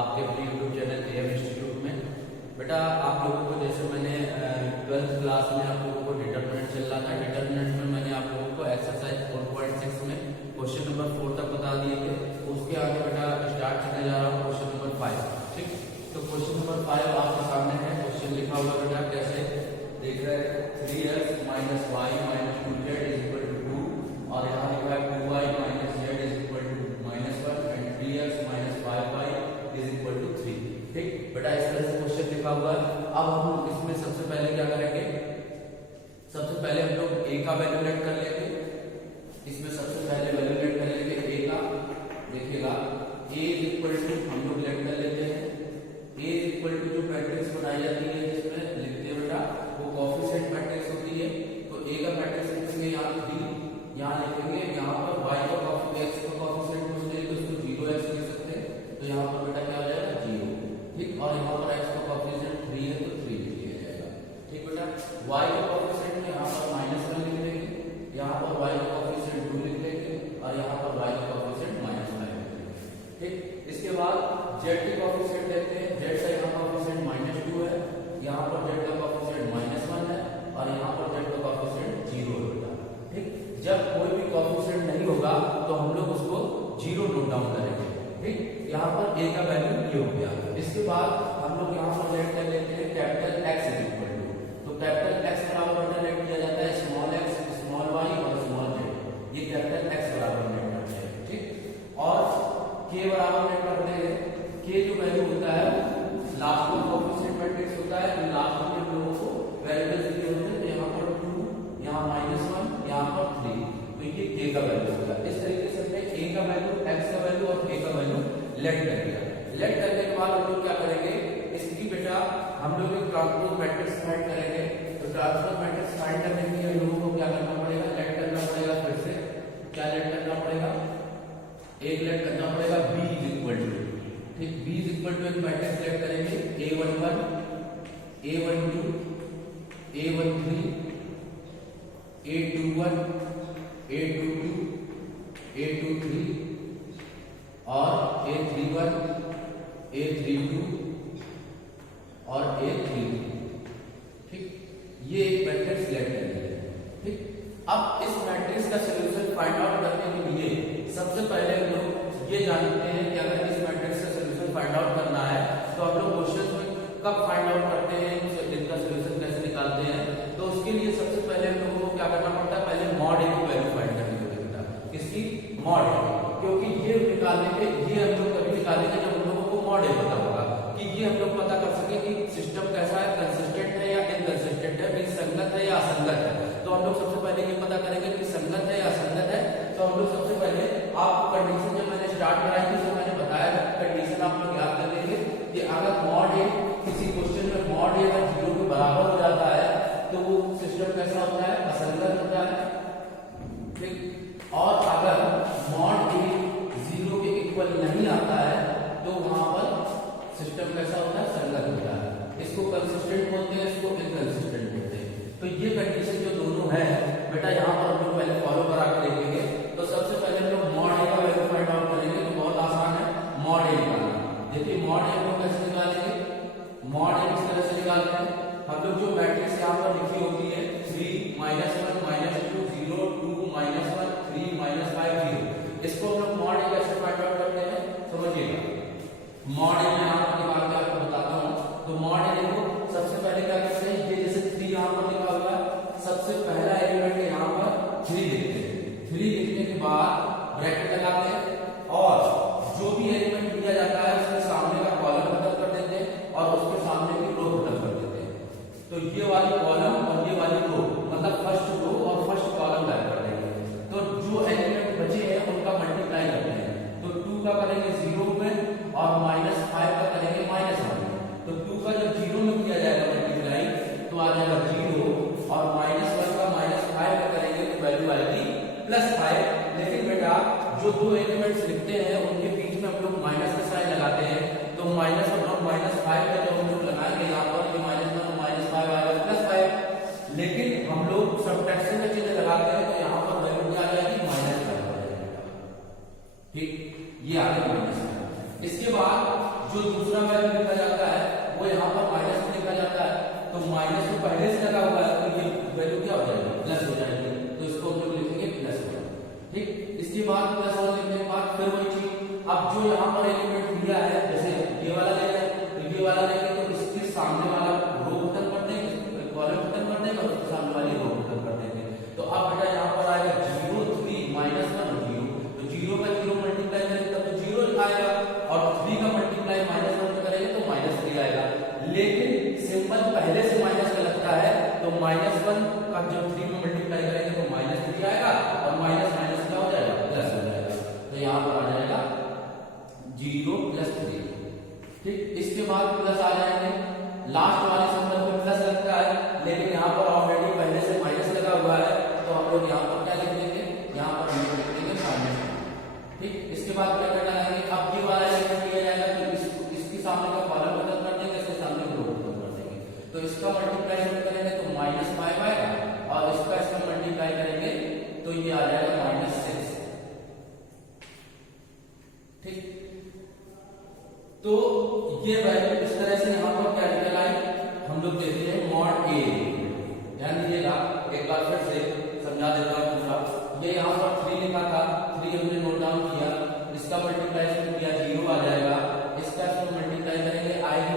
आपके अपने YouTube channel am institute में। बेटा आप लोगों को जैसे मैंने 12th क्लास में आप लोगों को डिटरमिनेंट चल रहा था, डिटरमिनेंट में मैंने आप लोगों को एक्सरसाइज 4.6 में क्वेश्चन नंबर 4 तक बता दिए थे। उसके आगे बेटा स्टार्ट करने जा रहा हूँ क्वेश्चन नंबर 5। ठीक, तो क्वेश्चन नंबर 5 आपके सामने है। क्वेश्चन लिखा हुआ बेटा कैसे देख रहे हैं, 3x minus y minus 2z is equal to 2 और यहाँ लिखा है 2y minus z is equal to -1 and 3x minus 5y is equal to 3। ठीक बेटा, इस तरह से क्वेश्चन लिखा हुआ है। अब हम इसमें सबसे पहले क्या करेंगे, सबसे पहले हम लोग a का वैल्यू लेट कर लेंगे। इसमें सबसे पहले वैल्यू लेट कर लेंगे a का। देखिएगा a इज इक्वल टू हम लोग लेट कर लेते हैं a इज इक्वल टू जो मैट्रिक्स बनाई जाती है जिसमें लिखते हैं बेटा वो कोएफिशिएंट मैट्रिक्स होती है। तो a का मैट्रिक्स लिखेंगे यहाँ 3, यहाँ लिखेंगे, यहाँ पर y का x का कोएफिशिएंट पूछते हैं तो इसको 0x लिख सकते हैं। तो यहाँ पर बेटा क्या हो जाएगा 0। ठीक, और यहाँ पर x का कोएफिशिएंट 3 है तो 3 लिख लिया जाएगा। ठीक बेटा, y का कोएफिशिएंट यहाँ पर -1 लिख लेंगे, यहाँ पर y का कोएफिशिएंट 2 लिख लेंगे और यहाँ पर y का कोएफिशिएंट -5 लिख लेंगे। ठीक, इसके बाद z के कोएफिशिएंट लेते हैं। z का यहाँ कोएफिशिएंट -2 है, यहाँ पर z का कोएफिशिएंट -1 है और यहाँ पर z का कोएफिशिएंट 0 है बेटा। ठीक, जब कोई भी कोएफिशिएंट नहीं होगा तो हम लोग उसको 0 नोट डाउन करेंगे। ठीक, यहाँ पर a का वैल्यू ये हो गया। इसके बाद हम लोग यहाँ पर लेट कर लेते हैं capital X is equal to, तो कैपिटल X बराबर बेटा लेट किया जाता है स्मॉल x स्मॉल y और स्मॉल z। ये कैपिटल X बराबर लेट करते हैं। ठीक, और k बराबर लेट करते हैं k जो वैल्यू होता है लास्ट में कोएफिशिएंट मैट्रिक्स होता है। तो लास्ट में हम लोगों को वेरिएबल्स दिए होते हैं, तो यहाँ पर 2, यहाँ -1, यहाँ पर 3, तो ये k का वैल्यू होगा। इस तरीके से हमने a का वैल्यू, x का वैल्यू और k का वैल्यू लेट कर दिया। लेट करने के बाद हम लोग क्या करेंगे, इसकी बेटा हम लोग एक ट्रांसपोज मैट्रिक्स फाइंड करेंगे। तो ट्रांसपोज मैट्रिक्स फाइंड करने के लिए हम लोगों को क्या करना पड़ेगा, लेट करना पड़ेगा। फिर से क्या लेट करना पड़ेगा, एक लेट करना पड़ेगा b इज इक्वल टू। ठीक, b इज इक्वल टू एक मैट्रिक्स लेट करेंगे a11 a12 a13 a21 a22 a23 और a31 a32 और a33। ठीक, ये एक मैट्रिक्स लेट करेंगे। ठीक, अब इस मैट्रिक्स का सॉल्यूशन फाइंड आउट करने के लिए सबसे पहले हम लोग ये जानते हैं कि अगर इस मैट्रिक्स का सॉल्यूशन फाइंड आउट करना है तो हम लोग क्वेश्चन में कब फाइंड आउट करते हैं, इसका सॉल्यूशन कैसे निकालते हैं। तो उसके लिए सबसे पहले हम लोगों को क्या करना पड़ता है, पहले मॉड a की वैल्यू फाइंड करनी होगी बेटा। किसकी, मॉड a, क्योंकि ये निकालने के ये हम लोग कभी निकालेंगे जब हम लोगों को मॉड a पता होगा, कि ये हम लोग पता कर सके कि सिस्टम कैसा है, कंसिस्टेंट है या इनकंसिस्टेंट है, संगत है या असंगत है। तो हम लोग सबसे पहले ये पता करेंगे कि संगत है या असंगत है। तो हम लोग सबसे पहले आपको कंडीशन जब मैंने स्टार्ट कराई थी तो मैंने बताया कंडीशन आप लोग याद कर लेंगे कि अगर मॉड a किसी क्वेश्चन में मॉड a अगर 0 के बराबर हो जाता है तो वो सिस्टम कैसा होता है, असंगत होता है। ठीक, और अगर मॉड a 0 के इक्वल नहीं आता है तो वहां पर सिस्टम कैसा होता है, संगत होता है। इसको कंसिस्टेंट बोलते हैं, इसको इनकंसिस्टेंट बोलते हैं। तो ये कंडीशन जो दोनों है बेटा यहाँ पर हम लोग पहले फॉलो करा के देखेंगे। तो सबसे पहले हम लोग मॉड a का वैल्यू फाइंड आउट करेंगे, तो बहुत आसान है मॉड a निकालना। देखिए मॉड a को कैसे निकालेंगे, मॉड a किस तरह से निकालते हैं, हम लोग जो मैट्रिक्स यहाँ पर लिखी होती है 3 -1 -2 0 2 -1 3 -5 0, इसको हम लोग मॉड a कैसे फाइंड आउट करते हैं समझिएगा। मॉड a यहाँ पर निकाल के आपको बताता हूँ। तो मॉड a देखो सबसे पहले क्या करते हैं, ये जैसे 3 यहाँ पर लिखा हुआ है, सबसे पहला एलिमेंट यहाँ पर 3 लिखते हैं। 3 लिखने के बाद ब्रैकेट लगाते हैं और जो भी एलिमेंट दिया जाता है उसके सामने का कॉलम खत्म कर देते हैं और उसके सामने की रो खत्म कर देते हैं। तो ये वाली कॉलम और ये वाली रो, मतलब फर्स्ट रो और फर्स्ट कॉलम ऐड कर देंगे। तो जो एलिमेंट बचे हैं उनका मल्टीप्लाई करते हैं। तो 2 का करेंगे 0 में और -5 का करेंगे -1 में। तो 2 का जब 0 में किया जाएगा मल्टीप्लाई तो आ जाएगा 0 और -1 का -5 का करेंगे तो वैल्यू आएगी +5। लेकिन बेटा जो दो एलिमेंट्स लिखते हैं उनके बीच में हम लोग माइनस का साइन लगाते हैं। तो -1 और -5 का जब हम लोग लगाएंगे यहाँ पर ये -1 और -5 आएगा +5। लेकिन हम लोग सब्ट्रैक्शन का चिन्ह लगाते हैं तो यहाँ पर वैल्यू क्या आ जाएगी, -5 आ जाएगी। ठीक, ये आगे -5। इसके बाद जो दूसरा वैल्यू लिखा जाता है वो यहाँ पर माइनस में लिखा जाता है, तो माइनस तो पहले से लगा हुआ है, तो ये वैल्यू क्या हो जाएगी, प्लस हो जाएगी, तो इसको हम लोग लिखेंगे प्लस 1। ठीक, इसके बाद प्लस 1 लिखने के बाद फिर वही चीज, अब जो यहाँ पर एलिमेंट दिया है, जैसे ये वाला ले रहे हैं, तो ये वाला लेंगे तो इसके सामने वाला रो खत्म कर देंगे, कॉलम खत्म कर देंगे, और उसके सामने वाली रो खत्म कर देंगे। तो अब बेटा यहाँ पर आएगा 0 3 -1 0, तो 0 का 0 मल्टीप्लाई करेंगे तब तो 0 आएगा, और 3 का मल्टीप्लाई -1 में करेंगे तो -3 आएगा। लेकिन सिंबल पहले से माइनस का लगता है, तो -1 का जब 3 में मल्टीप्लाई करेंगे तो -3 आएगा, और माइनस माइनस क्या हो जाएगा, प्लस हो जाएगा। तो यहाँ पर आ जाएगा 0 + 3। ठीक, इसके बाद प्लस आ जाएंगे, लास्ट वाले सिंबल पे प्लस लगता है, लेकिन यहाँ पर ऑलरेडी पहले से माइनस लगा हुआ है, तो हम लोग यहाँ पर क्या लिख देंगे, यहाँ पर हम लिख देंगे -। ठीक, इसके बाद ब्रैकेट लगाएंगे। अब ये वाला एलिमेंट लिया जाएगा, तो इसके सामने का कॉलम खत्म कर देंगे, इसके सामने का रो खत्म कर देंगे, तो इसका मल्टीप्लाई करेंगे तो -5 आएगा, और इसका मल्टीप्लाई करेंगे तो ये आ जाएगा -6। ठीक, तो ये वैल्यू इस तरह से यहाँ पर क्या निकल आई, हम लोग कहते हैं मॉड ए। ध्यान दीजिएगा, एक बार फिर से समझा देता हूँ पूरा। ये यहाँ पर 3 लिखा था, 3 हमने नोट डाउन किया, इसका मल्टीप्लाई किया 0 आ जाएगा, इसका मल्टीप्लाई करेंगे आएगी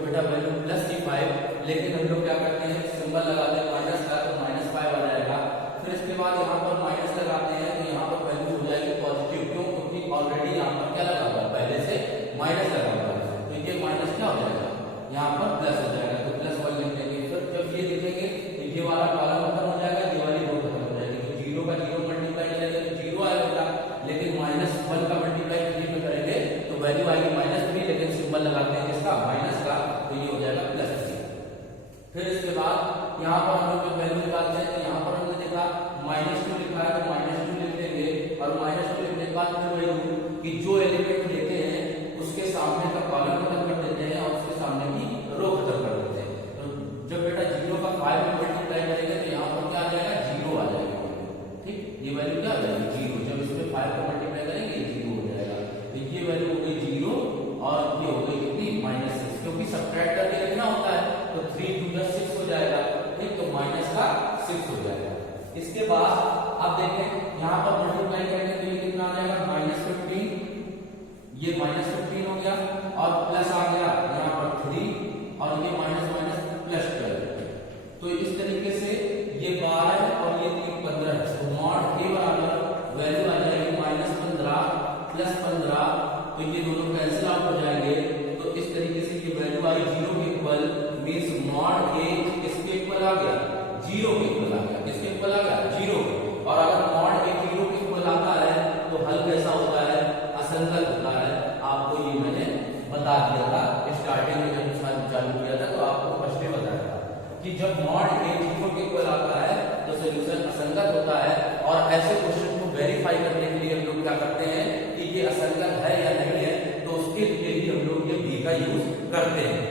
बेटा वैल्यू +5, लेकिन हम लोग क्या करते हैं, सिंबल लगाते हैं माइनस का, तो -5 आ जाएगा। फिर इसके बाद यहाँ पर माइनस लगाते हैं, तो यहाँ पर वैल्यू हो जाएगी पॉजिटिव, क्यों, क्योंकि ऑलरेडी यहाँ पर क्या लगा हुआ है, पहले से माइनस लगा हुआ है, तो ये माइनस क्या हो जाएगा, यहाँ पर प्लस हो जाएगा, तो +1 लिख देंगे। फिर जब ये लिखेंगे तो ये वाला कॉलम खत्म हो जाएगा, ये वाली रो खत्म हो जाएगी, तो 0 का 0 मल्टीप्लाई करेंगे तो 0 आएगा, लेकिन -1 का मल्टीप्लाई 3 में करेंगे तो वैल्यू आएगी -3, लेकिन सिंबल लगाते हैं इसका माइनस का, तो ये हो जाएगा +3। फिर इसके बाद यहाँ पर हम लोग जो वैल्यू निकालते हैं, तो यहाँ पर हमने देखा -2 लिखा है, तो -2 लिख देंगे, और -2 लिखने के बाद फिर वही कि जो एलिमेंट लेते हैं उसके सामने का कॉलम खत्म कर देते हैं, और उसके सामने की रो खत्म कर देते हैं। तो जब बेटा 0 का 5 में मल्टीप्लाई करेंगे तो यहाँ पर क्या आ जाएगा, 0 आ जाएगा। ठीक, ये वैल्यू क्या आ जाएगी, 0। जब इसमें 5 को मल्टीप्लाई करेंगे 0 हो जाएगा, तो ये वैल्यू हो गई 0, और ये हो गई कितनी, -6, क्योंकि सब्ट्रैक्ट करके लिखना होता है, तो 3 2 6 हो जाएगा। ठीक, तो -6 हो जाएगा। इसके बाद अब देखें यहाँ पर मल्टीप्लाई करेंगे तो ये कितना आ जाएगा, -15, ये -15 हो गया, और प्लस आ गया यहाँ पर 3, और ये -+12। तो इस तरीके से ये 12 और ये 3 15 है, तो मॉड ए बराबर वैल्यू आ जाएगी -15 + 15, तो ये दोनों कैंसिल आउट हो जाएंगे। तो इस तरीके से ये वैल्यू आई 0 के इक्वल, मींस मॉड ए इसके इक्वल आ गया, 0 के इक्वल आ गया, किसके इक्वल आ गया, 0। और अगर मॉड ए 0 के इक्वल आता है तो हल कैसा होता है, असंगत होता है। आपको ये मैंने बता दिया था स्टार्टिंग में, जब चालू किया था तो आपको फर्स्ट में बताया था कि जब मॉड ए 0 के इक्वल आता है तो सॉल्यूशन असंगत होता है, और ऐसे क्वेश्चन को वेरीफाई करने के लिए हम लोग क्या करते हैं कि ये असंगत है या नहीं है, तो उसके लिए भी हम लोग ये बी का यूज करते हैं।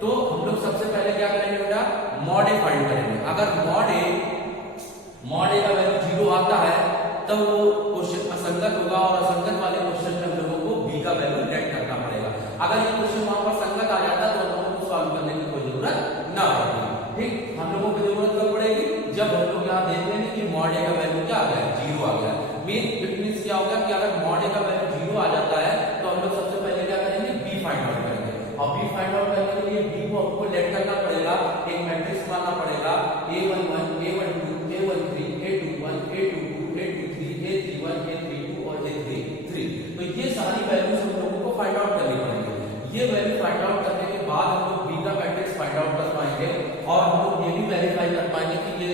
तो हम लोग सबसे पहले क्या करेंगे बेटा, मॉड ए फाइंड करेंगे। अगर मॉड ए का वैल्यू 0 आता है तब वो क्वेश्चन असंगत होगा, और असंगत वाले क्वेश्चन में हम लोगों को बी का वैल्यू लेट करना पड़ेगा। अगर ये क्वेश्चन वहां पर संगत आ जाता तो हम लोगों को सॉल्व करने की कोई जरूरत ना पड़ेगी। ठीक, हम लोगों को जरूरत कब पड़ेगी, जब हम लोग यहाँ देख लेंगे कि मॉड ए का वैल्यू क्या आ गया, 0 आ गया। मीन्स क्या होगा कि अगर मॉड ए का वैल्यू 0 आ जाता है तो हम लोग सबसे पहले क्या करेंगे, बी फाइंड आउट करेंगे, और बी फाइंड आउट करने के लिए बी को आपको लेट करना पड़ेगा, एक मैट्रिक्स बनाना पड़ेगा, A11 A12 A13 A21 A22 A23 A31 A32 और A33। तो ये सारी वैल्यूज हम लोगों को फाइंड आउट करनी पड़ेंगी। ये वैल्यू फाइंड आउट करने के बाद हम लोग बी का मैट्रिक्स फाइंड आउट कर पाएंगे, और हम लोग ये भी वेरीफाई कर पाएंगे कि ये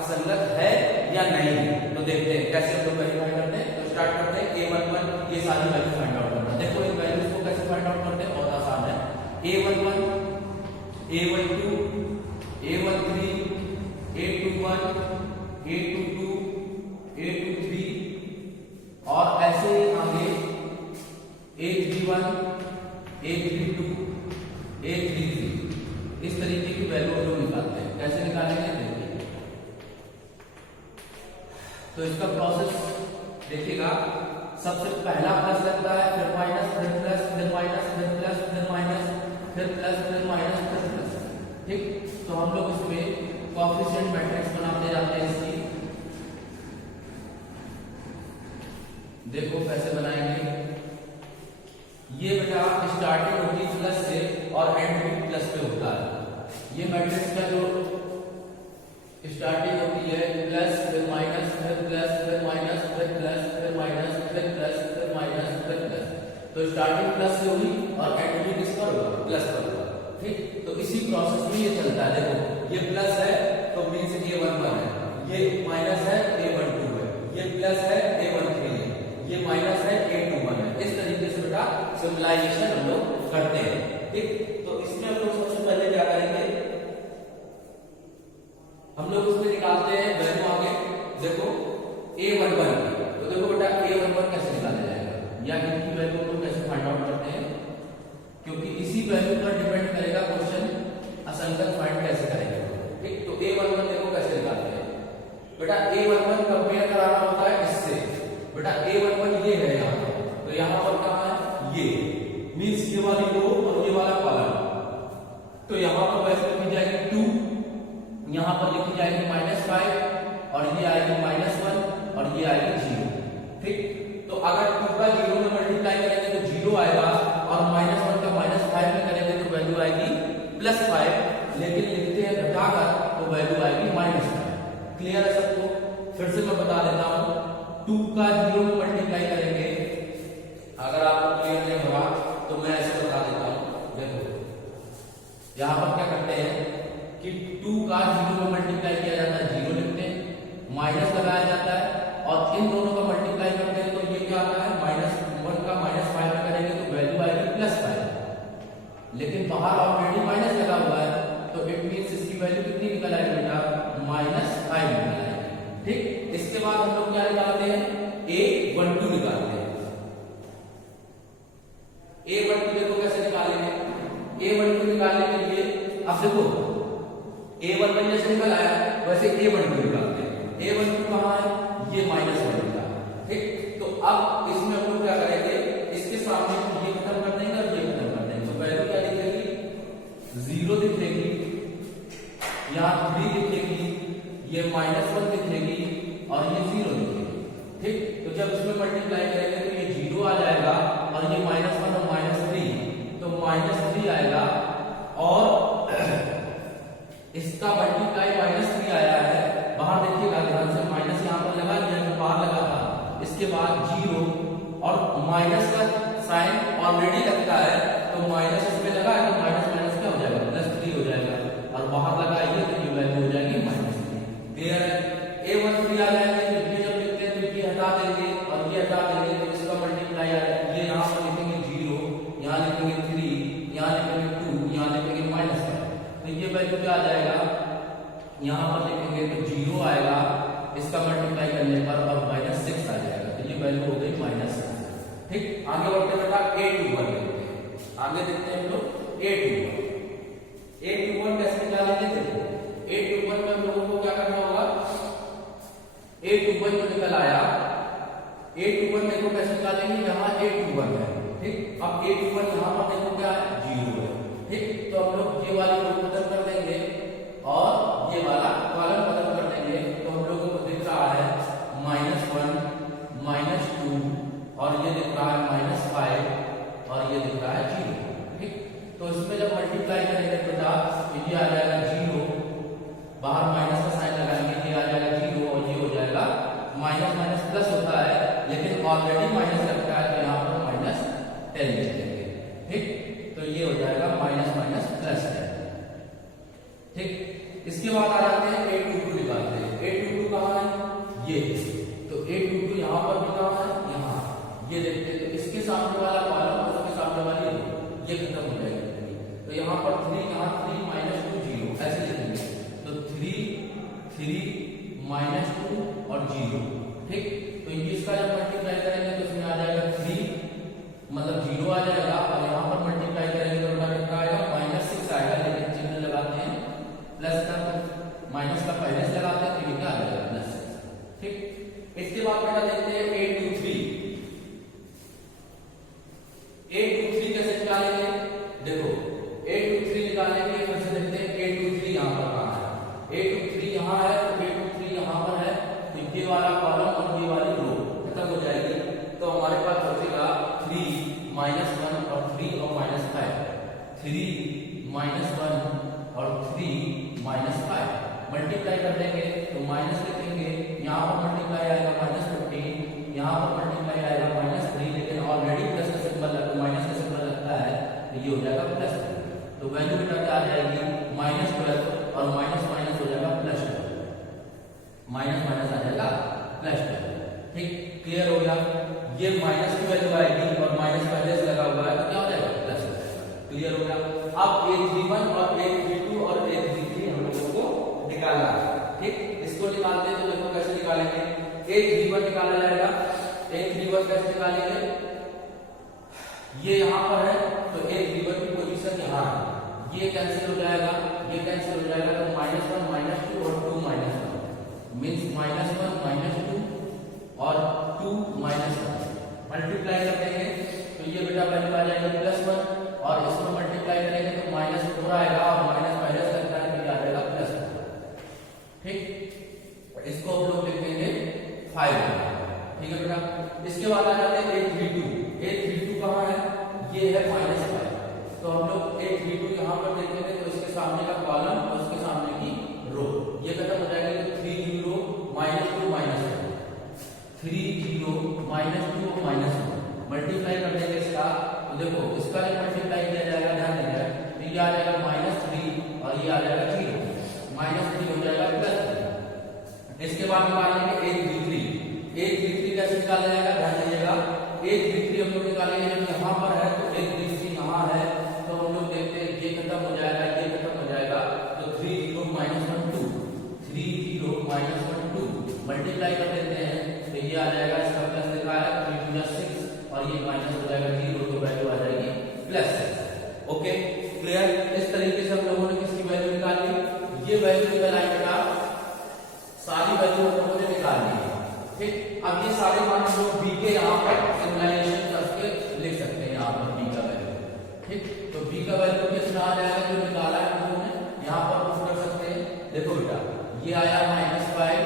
असंगत है या नहीं है। तो देखते हैं कैसे हम लोग वेरीफाई करते हैं। तो स्टार्ट करते हैं, A11 ये सारी वैल्यू फाइंड आउट करना। देखो इन वैल्यूज को कैसे फाइंड आउट करते हैं, बहुत आसान है। A11 A12 A13 A21 A22 A23 और ऐसे आगे A31 A32 A33, इस तरीके की वैल्यू हम लोग निकालते हैं। कैसे निकालेंगे देखिए, तो इसका प्रोसेस देखिएगा। सबसे पहला प्लस लगता है, फिर माइनस, फिर प्लस, फिर माइनस, फिर फिर प्लस, फिर माइनस, फिर प्लस। ठीक, तो हम लोग इसमें कोएफिशिएंट मैट्रिक्स बनाते जाते हैं इसकी। देखो कैसे बनाएंगे। ये बेटा स्टार्टिंग होती है प्लस से और एंड भी प्लस पे होता है। ये मैट्रिक्स का जो स्टार्टिंग होती है प्लस, फिर माइनस, फिर प्लस, फिर माइनस, फिर प्लस, फिर माइनस, फिर प्लस, फिर माइनस, फिर प्लस। तो स्टार्टिंग प्लस से हुई और एंड भी किस पर होगा? प्लस पर होगा। ठीक, तो इसी प्रोसेस में ये चलता है। देखो ये प्लस है तो मींस A11 है, ये माइनस है A12 है, ये प्लस है A13 है, ये माइनस है A21 है। इस तरीके से बेटा सिंबलाइजेशन हम लोग करते हैं। ठीक, तो इसमें हम लोग सबसे पहले क्या करेंगे, हम लोग उसमें निकालते हैं वैल्यू आगे। देखो A11, तो देखो बेटा A11 कैसे निकाला जाएगा या इनकी वैल्यू को कैसे फाइंड आउट करते हैं, क्योंकि इसी वैल्यू पर डिपेंड करेगा क्वेश्चन असंगत फाइंड कैसे करेंगे। ठीक, तो A11 देखो कैसे निकालते हैं बेटा। A11 कंपेयर कराना होता है इससे। बेटा A11 ये है यहाँ, तो यहाँ पर कहाँ है? ये मींस ये वाली रो और ये वाला कॉलम। तो यहाँ पर वैल्यू लिखी जाएगी 2, यहाँ पर लिखी जाएगी -5 और ये आएगी -1 और ये आएगी 0। ठीक, तो अगर 2 का 0 में मल्टीप्लाई करेंगे तो 0 आएगा और -1 का -5 में करेंगे तो वैल्यू आएगी +5, लेकिन लिखते हैं घटाकर तो वैल्यू आएगी -5। क्लियर है सबको? फिर से मैं बता देता हूं, 2 का 0 में मल्टीप्लाई करेंगे, अगर आपको क्लियर नहीं हुआ तो मैं ऐसे बता देता हूं। देखो यहां पर क्या करते हैं कि 2 का 0 में मल्टीप्लाई किया जाता है, 0 लिखते हैं, माइनस लगाया जाता है और इन दोनों का मल्टीप्लाई करते हैं तो ये क्या आता है? -1 का -5 में करेंगे तो वैल्यू आएगी +5, लेकिन बाहर ऑलरेडी माइनस लगा हुआ है तो इट मींस इसकी वैल्यू कितनी निकल आएगी बेटा? -5 निकल आएगी। ठीक, इसके बाद हम लोग क्या निकालते हैं? A12 निकालते हैं। A12 देखो कैसे निकालेंगे। A12 निकालने के लिए अब देखो A11 जैसे निकल आया वैसे A12 निकालते हैं। A12 कहाँ है? ये -1 का। ठीक, तो अब इसमें हम लोग क्या करेंगे, इसके सामने ये खत्म कर देंगे और ये खत्म कर देंगे, तो वैल्यू क्या दिखेगी? 0 दिखेगी, यहाँ 3 दिखेगी, ये -1 दिखेगी और ये 0 दिखेगी। ठीक, तो जब इसमें मल्टीप्लाई करेंगे तो ये 0 आ जाएगा और ये -1 और -3, तो -3 आएगा और इसका मल्टीप्लाई -3 आया है। बाहर देखिएगा ध्यान से, माइनस यहाँ पर लगा दिया जो बाहर लगा था, इसके बाद 0 और माइनस का साइन ऑलरेडी लगता है तो माइनस इसमें लगा है तो माइनस माइनस क्या हो जाएगा? +3 हो जाएगा और बाहर लगाइए तो ये वैल्यू हो जाएगी -3। क्लियर है? A13 आ जाएंगे तो ये जब लिखते हैं तो ये हटा देंगे और ये हटा देंगे तो इसका मल्टीप्लाई ये यहाँ पर लिखेंगे 0, यहाँ लिखेंगे 3, यहाँ लिखेंगे 2, यहाँ लिखेंगे -5, तो ये वैल्यू क्या आ जाएगा? यहाँ पर लिखेंगे तो 0 आएगा इसका मल्टीप्लाई करने पर और -6 आ जाएगा, तो ये वैल्यू हो गई -6। ठीक, आगे बढ़ते बेटा A21 देखते हैं। आगे देखते हैं हम लोग A21 कैसे निकालेंगे। देखो A21 में हम लोगों को क्या करना होगा, A21 जो निकल आया, A21 देखो कैसे निकालेंगे, यहाँ A21 है। ठीक, अब A21 यहाँ पर देखो क्या है? 0 है। ठीक, तो हम लोग ये वाली रो खत्म कर देंगे और ये वाला कॉलम खत्म कर देंगे, तो हम लोगों को दिख रहा है -1, -2 और ये दिख रहा है -5 और ये दिख रहा है 0। ठीक, तो इसमें जब मल्टीप्लाई करेंगे बेटा तो ये आ जाएगा 0, बाहर माइनस का साइन लगाएंगे, ये आ जाएगा 0 और ये हो जाएगा माइनस माइनस प्लस होता है, लेकिन ऑलरेडी माइनस लगता है तो यहाँ पर -10 लिख देंगे। ठीक, तो ये हो जाएगा -10। ठीक, इसके बाद आ जाते हैं A22 निकालते हैं। A22 कहाँ है? ये, तो A22 यहाँ पर भी कहाँ है? यहाँ। ये देखते हैं तो इसके सामने वाला कॉलम और उसके सामने वाली ये खत्म हो जाएगी, तो यहाँ पर 3 यहाँ 3 -2 0 ऐसे लिखेंगे, तो 3 -2 और 0। ठीक, तो ये इसका जब मल्टीप्लाई करेंगे तो इसमें आ जाएगा 3 मतलब 0 आ जाएगा और यहाँ पर मल्टीप्लाई करेंगे तो कितना आएगा? -6 आएगा, लेकिन चिन्ह लगाते हैं प्लस का, माइनस का पहले से लगाते हैं तो ये क्या आ जाएगा? +6। ठीक, इसके बाद बेटा देखते हैं A23। A23 कैसे निकालेंगे? देखो 1 और 3 और -5, 3 -1 और 3 -5 मल्टीप्लाई कर देंगे तो माइनस लिखेंगे, यहाँ पर मल्टीप्लाई आएगा -15, यहाँ पर मल्टीप्लाई आएगा -3, लेकिन ऑलरेडी प्लस का सिंबल माइनस का सिंबल लगता है तो ये हो जाएगा प्लस। तो वैल्यू बेटा क्या आ जाएगी -12 और माइनस माइनस हो जाएगा +12, माइनस माइनस आ जाएगा +12। ठीक, क्लियर हो गया। ये माइनस की वैल्यू आएगी और माइनस पहले से लगा हुआ है तो क्या हो जाएगा प्लस हो जाएगा। क्लियर हो गया। अब A31 और A32 और A33 हम लोगों को निकालना है। ठीक, इसको निकालते हैं तो देखो कैसे निकालेंगे। A31 निकाला जाएगा, A31 कैसे निकालेंगे, ये यहाँ पर है तो A31 की पोजीशन यहाँ है, ये कैंसिल हो जाएगा, ये कैंसिल हो जाएगा तो -1 -2 और 2 -1 मींस -1 -2 और 2 -1 मल्टीप्लाई कर देंगे तो ये बेटा वैल्यू आ जाएगी +1 और इसको मल्टीप्लाई करेंगे तो -4 आएगा और माइनस पहले से लगता है तो आ जाएगा +4। ठीक, इसको हम लोग लिख देंगे 5। ठीक है बेटा। इसके बाद आ जाते हैं A32 कहाँ है, ये है -5, तो हम लोग A32 यहाँ पर देखेंगे तो इसके सामने का कॉलम और उसके सामने की रो ये खत्म हो जाएगा तो 3 0 -2 -1 3 0 -2 -1 मल्टीप्लाई कर देंगे इसका तो देखो इसका जब मल्टीप्लाई किया जाएगा ध्यान देना तो ये आ जाएगा -3 और ये आ जाएगा 0, -3 हो जाएगा +3। इसके बाद निकालेंगे A33 कैसे निकाला जाएगा ध्यान दीजिएगा। A33 हम लोग निकालेंगे जब यहाँ पर है तो A33 यहाँ है तो हम लोग देखते हैं ये खत्म हो जाएगा, ये खत्म हो जाएगा तो 3 0 -1 2 3 0 -1 2 मल्टीप्लाई कर देते हैं तो ये आ जाएगा, इसका प्लस लिखा है 3 2 6 और ये माइनस हो जाएगा 0 तो वैल्यू आ जाएगी +6। Okay, clear. इस तरीके से हम लोगों ने किसकी वैल्यू निकाली, ये वैल्यू निकल आई बेटा, सारी वैल्यू हम लोगों ने निकाल ली। ठीक, अब ये सारे मान हम लोग b के यहाँ पर सिमुलेशन करके लिख सकते हैं यहाँ पर b का वैल्यू। ठीक, तो b का वैल्यू कितना आ जाएगा जो निकाला है हम लोगों ने यहाँ पर प्रूफ कर सकते हैं। देखो बेटा ये आया -5,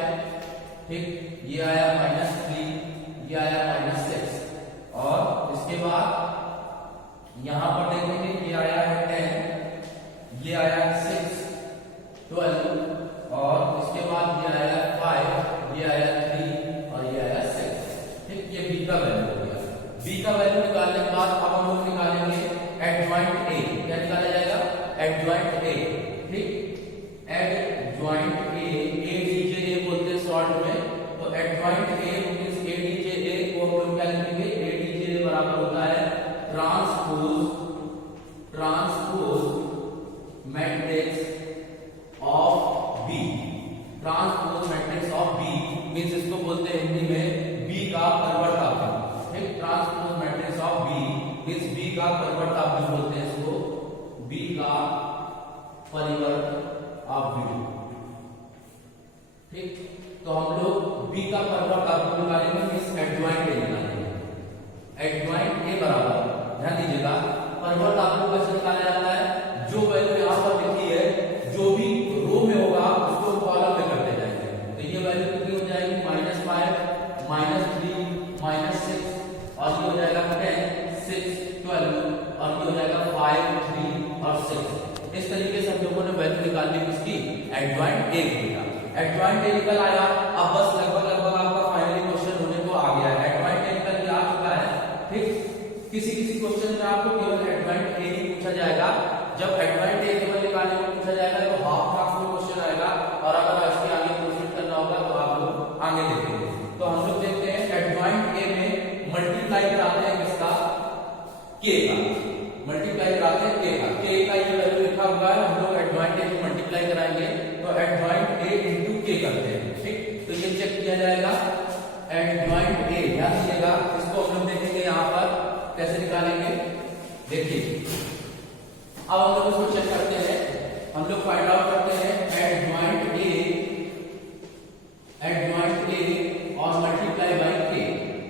ठीक, ये आया -3, ये आया -6 और इसके बाद यहाँ पर देखेंगे ये आया है 10, ये आया 6 12 और इसके बाद ये आया 5, ये आया 3 और ये आया 6। ठीक, ये b का वैल्यू हो गया। b का वैल्यू निकालने के बाद अब हम लोग निकालेंगे एडजॉइंट a। क्या निकाला जाएगा, एडजॉइंट a। ठीक, एडजॉइंट a, ADJ बोलते हैं शॉर्ट में, तो एडजॉइंट a मींस ADJ को हम लोग क्या लिखेंगे, ADJ बराबर होता है transpose matrix of b। Transpose matrix of b means इसको बोलते हैं हिंदी में b का परिवर्तापी। ठीक, transpose matrix of b means b का परिवर्तापी बोलते हैं इसको, b का परिवर्तापी। ठीक, तो हम लोग b का परिवर्तापी निकालेंगे मींस एडजॉइंट a निकालेंगे। एडजॉइंट a बराबर, ध्यान दीजिएगा, परिवर्तापी कैसे निकाला जाता है, जो वैल्यू यहाँ पर लिखी है जो भी रो में होगा उसको कॉलम में करते जाएंगे तो ये वैल्यू कितनी हो जाएगी, -5 -3 -6 और ये हो जाएगा 10 6 12 और ये हो जाएगा 5 3 और 6। इस तरीके से हम लोगों ने वैल्यू निकाल ली किसकी, एडजॉइंट a की। एडजॉइंट a निकल आया, अब बस लगभग आपका फाइनली क्वेश्चन होने को आ गया है। एडजॉइंट a निकल के आ चुका है। ठीक, किसी क्वेश्चन में आपको केवल एडजॉइंट a ही पूछा जाएगा। जब एडजॉइंट a केवल निकालने को पूछा जाएगा तो हाफ मार्क्स में क्वेश्चन आएगा और अगर इसके आगे प्रोसीड करना होगा तो आप लोग आगे देखेंगे। तो हम लोग देखते हैं एडजॉइंट a में मल्टीप्लाई कराते हैं किसका, k का, मल्टीप्लाई कराते हैं k का ये वैल्यू लिखा हुआ है, हम लोग एडजॉइंट a को मल्टीप्लाई कराएंगे तो एडजॉइंट a into k करते हैं। ठीक, तो ये चेक किया जाएगा एडजॉइंट a, ध्यान दीजिएगा, इसको हम लोग देखेंगे यहाँ पर कैसे निकालेंगे। देखिए अब हम लोग इसको चेक करते हैं, हम लोग फाइंड आउट करते हैं एडजॉइंट a और मल्टीप्लाई बाय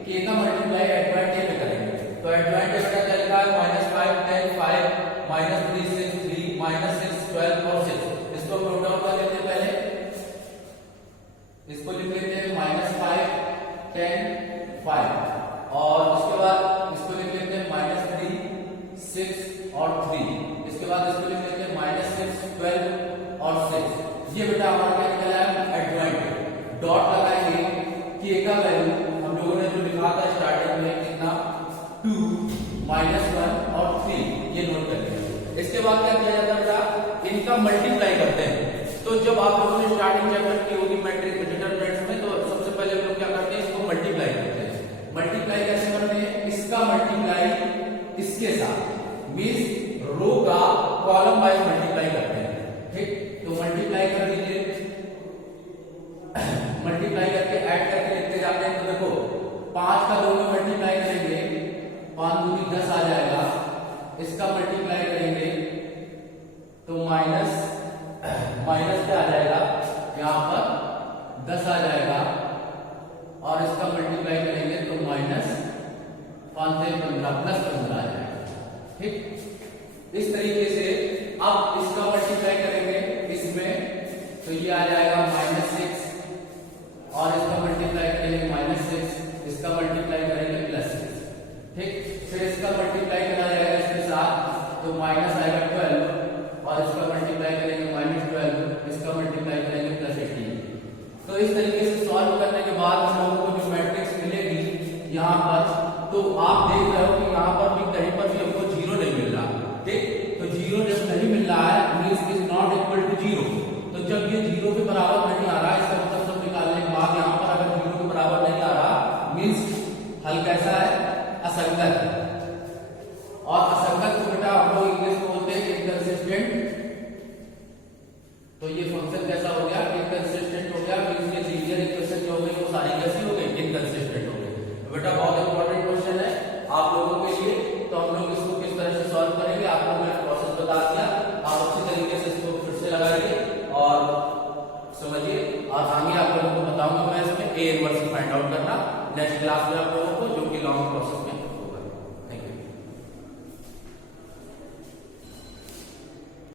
k का मल्टीप्लाई एडजॉइंट a में करेंगे तो एडजॉइंट a का क्या लिखा है, -5 10 5 -3 6 3 -6 12 और 6। इसको नोट डाउन कर लेते हैं, पहले इसको लिख लेते हैं -5 10 5 और उसके बाद इसको लिख लेते हैं -3 6 और 3, इसके बाद इसको लिख लेते हैं -6 12 और 6। ये बेटा हमारा क्या कहलाया एडजॉइंट। डॉट लगाएंगे कि a का वैल्यू हम लोगों ने जो लिखा था स्टार्टिंग में कितना 2 -1 और 3, ये नोट करेंगे। इसके बाद क्या किया जाता है बेटा इनका मल्टीप्लाई करते हैं। तो जब आप लोगों ने स्टार्टिंग चैप्टर की होगी मैट्रिक्स डिटरमिनेंट्स में, तो सबसे पहले हम लोग क्या करते हैं इसको मल्टीप्लाई करते हैं। मल्टीप्लाई कैसे करते हैं, इसका मल्टीप्लाई इसके साथ मींस रो का कॉलम वाइज मल्टीप्लाई करते हैं। ठीक, तो मल्टीप्लाई कर दीजिए, मल्टीप्लाई करके ऐड करके लिखते जाते हैं। तो देखो 5 का 2 में मल्टीप्लाई करेंगे 5 दूनी 10 आ जाएगा। इसका मल्टीप्लाई करेंगे तो माइनस क्या आ जाएगा यहाँ पर 10 आ जाएगा, और इसका मल्टीप्लाई करेंगे तो माइनस 5 से 15 प्लस 15 आ जाएगा। ठीक, इस तरीके से अब इसका मल्टीप्लाई करेंगे इसमें तो ये आ जाएगा -6, और इसका मल्टीप्लाई करेंगे -6, इसका मल्टीप्लाई करेंगे +6। ठीक, फिर इसका मल्टीप्लाई करा जाएगा इसके साथ तो माइनस आएगा 12, और इसका मल्टीप्लाई करेंगे -12, इसका मल्टीप्लाई करेंगे +18। तो इस तरीके से सॉल्व करने के बाद हम लोगों को जो मैट्रिक्स मिलेगी यहाँ पर, तो आप देख रहे हो कि यहाँ पर भी कहीं पर भी हमको 0 नहीं मिल रहा। ठीक, तो 0 जब नहीं मिल रहा है means is not equal to 0। तो जब ये 0 के बराबर नहीं आ रहा, इसका मतलब सब निकालने के बाद यहाँ पर अगर 0 के बराबर नहीं आ रहा मींस हल कैसा है असंगत। और असंगत को बेटा हम लोग इंग्लिश में बोलते हैं इनकंसिस्टेंट। तो ये फंक्शन कैसा हो गया इनकंसिस्टेंट हो गया, मींस ये लीनियर इक्वेशन जो हो गई वो सारी कैसी हो गई इनकंसिस्टेंट हो गई। तो बेटा बहुत इंपॉर्टेंट क्वेश्चन है आप लोगों के लिए। तो हम लोग इसको किस तरह से सॉल्व करेंगे आपको मैंने प्रोसेस बता दिया, आप अच्छी तरीके से इसको फिर से लगाइए और समझिए, और आगे आप लोगों को बताऊंगा मैं इसमें A इनवर्स फाइंड आउट करना नेक्स्ट क्लास में आप लोगों को, जो कि लॉन्ग प्रोसेस